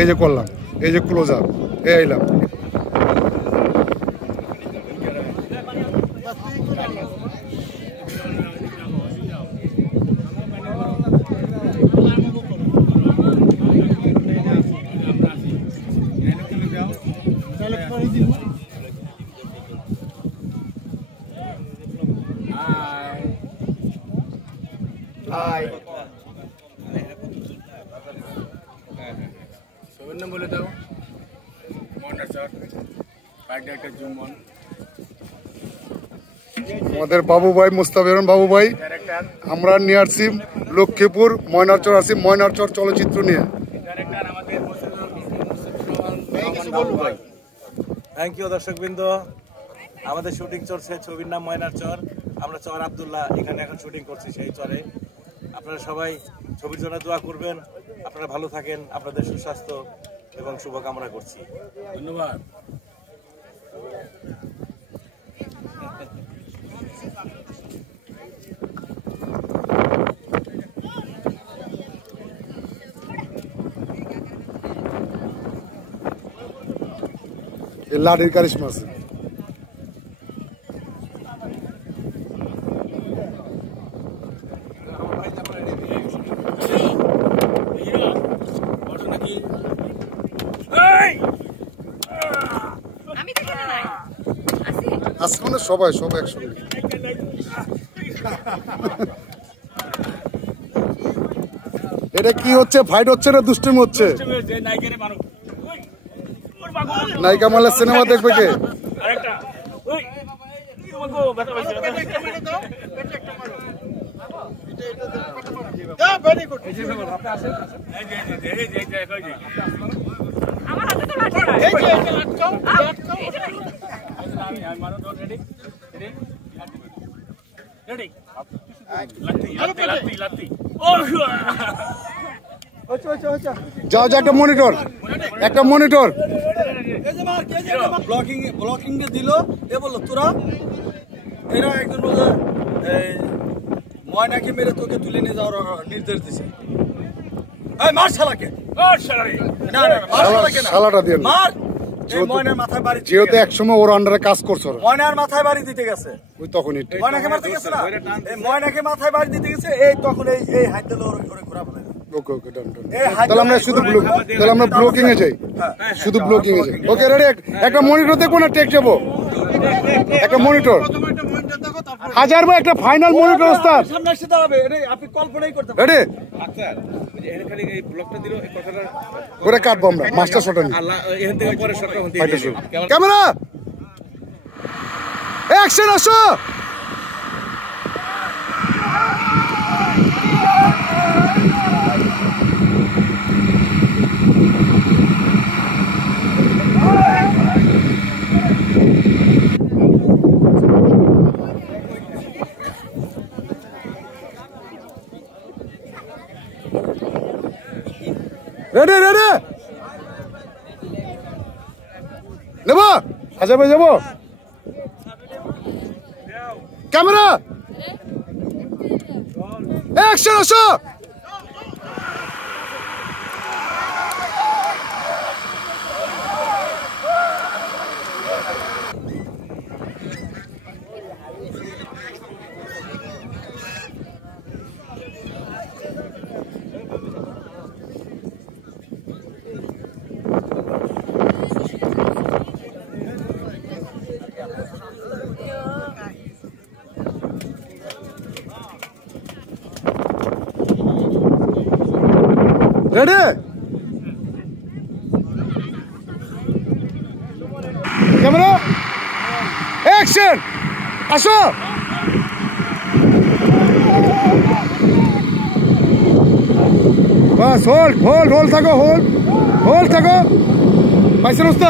এই যে করলাম, এই যে ক্লোজ আপ, এই আইলাম। বলে দাও আমাদের বাবু ভাই মুস্তাফিজুর বাবু ভাই, আমরা নিয়ে আসছি লক্ষ্মীপুর ময়নারচর, আসছি ময়নারচর চলচ্চিত্র নিয়ে। থ্যাংক ইউ দর্শকবৃন্দ, আমাদের শুটিং চলছে, ছবির নাম ময়নারচর। আমরা চর আব্দুল্লাহ এখানে এখন শুটিং করছি সেই চরে। আপনারা সবাই ছবির জন্য দোয়া করবেন, আপনারা ভালো থাকেন, আপনাদের সুস্বাস্থ্য এবং শুভকামনা করছি। ধন্যবাদ। লাঠির কারিশমা আছে। আজকে সবাই সব একসঙ্গে। এটা কি হচ্ছে? ফাইট হচ্ছে না দুষ্টুমি হচ্ছে? নায়িকা মালের সিনেমা দেখবে কে? যাও যাও, একটা মনিটর, একটা মনিটর। ব্লকিং দিল, এ বললো তোরা এরা একজন বললো ময়নাকে মেরে তোকে তুলে নিয়ে যাওয়ার নির্দেশ দিছে। মার শালাকে, শালাটা দিয়ে মার। ময়নার মাথায় বাড়ি, যেহেতু একসময় ওর আন্ডারে কাজ করছো, ময়নার মাথায় বাড়ি দিতে গেছে, ওই তখনই ময়নাকে মারতে গেছে না, ময়নাকে মাথায় বাড়ি দিতে গেছে, এই তখন এই হাত দিল ওরে ঘোরা বলে। ওকে ওকে, ডান ডান। তাহলে আমরা শুধু তাহলে আমরা ব্লকিং এ যাই, শুধু ব্লকিং এ যাই। ওকে রেডি, একটা মনিটর দেখবো না টেক যাবো? একটা মনিটর হাজার বা একটা ফাইনাল মনিটর ওস্তাদ সামনে আসতে হবে, আপনি কল্পনাই করতে পারেন। রেডি, আচ্ছা এখানে এই ব্লকটা দিল, এই কথাটা করে কাটবো আমরা মাস্টার শট নিয়ে। আল্লাহ এখান থেকে পরে শটটা হতে ক্যামেরা অ্যাকশন, আসো। রেডি রেডি, নেব আচ্ছা ভাই, যাবো। ক্যামেরা অ্যাকশন, আসো। রেডি, ক্যামেরা অ্যাকশন, আসো। বাস হোল্ড হোল্ড হোল্ড থাকো, হোল্ড হোল্ড থাকো। পাইছেন ওস্তাদ?